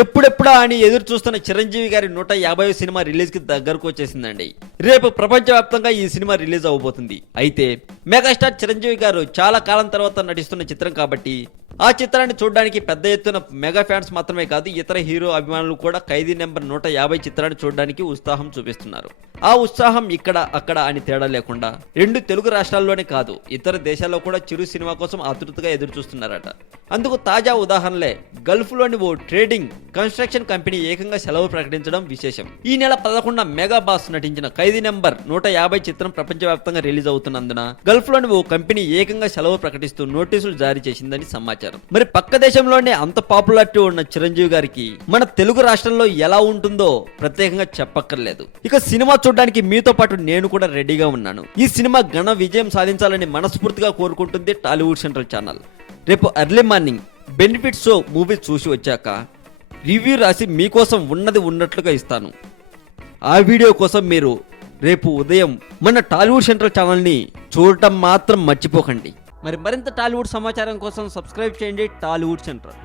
ఎప్పుడెప్పుడా అని ఎదురు చూస్తున్న చిరంజీవి గారి 150వ సినిమా రిలీజ్ కి దగ్గరకు వచ్చేసిందండి. రేపు ప్రపంచవ్యాప్తంగా ఈ సినిమా రిలీజ్ అవబోతుంది. అయితే మెగాస్టార్ చిరంజీవి గారు చాలా కాలం తర్వాత నటిస్తున్న చిత్రం కాబట్టి ఆ చిత్రాన్ని చూడడానికి పెద్ద ఎత్తున మెగా ఫ్యాన్స్ మాత్రమే కాదు, ఇతర హీరో అభిమానులు కూడా ఖైదీ నెంబర్ 150 చిత్రాన్ని చూడడానికి ఉత్సాహం చూపిస్తున్నారు. ఆ ఉత్సాహం ఇక్కడ అక్కడ అని తేడా లేకుండా రెండు తెలుగు రాష్ట్రాల్లోనే కాదు, ఇతర దేశాల్లో కూడా చిరు సినిమా కోసం ఆతృతగా ఎదురు చూస్తున్నారట. అందుకు తాజా ఉదాహరణలే గల్ఫ్ లోని ఓ ట్రేడింగ్ కన్స్ట్రక్షన్ కంపెనీ ఏకంగా సెలవు ప్రకటించడం విశేషం. ఈ నెల 11న మెగా బాస్ నటించిన ఖైదీ నెంబర్ 150 చిత్రం ప్రపంచవ్యాప్తంగా రిలీజ్ అవుతున్నందున గల్ఫ్ లోని ఓ కంపెనీ ఏకంగా సెలవు ప్రకటిస్తూ నోటీసులు జారీ చేసిందని సమాచారం. మరి పక్క దేశంలోనే అంత పాపులారిటీ ఉన్న చిరంజీవి గారికి మన తెలుగు రాష్ట్రంలో ఎలా ఉంటుందో ప్రత్యేకంగా చెప్పక్కర్లేదు. ఇక సినిమా చూడడానికి మీతో పాటు నేను కూడా రెడీగా ఉన్నాను. ఈ సినిమా ఘన విజయం సాధించాలని మనస్ఫూర్తిగా కోరుకుంటుంది టాలీవుడ్ సెంట్రల్ ఛానల్. రేపు early morning benefit show movie చూసి వచ్చాక రివ్యూ రాసి మీకోసం ఉన్నది ఉన్నట్లుగా ఇస్తాను. ఆ వీడియో కోసం మీరు రేపు ఉదయం మన టాలీవుడ్ సెంట్రల్ ఛానల్ని చూడటం మాత్రం మర్చిపోకండి. మరింత టాలీవుడ్ సమాచారం కోసం సబ్స్క్రైబ్ చేయండి టాలీవుడ్ సెంట్రల్.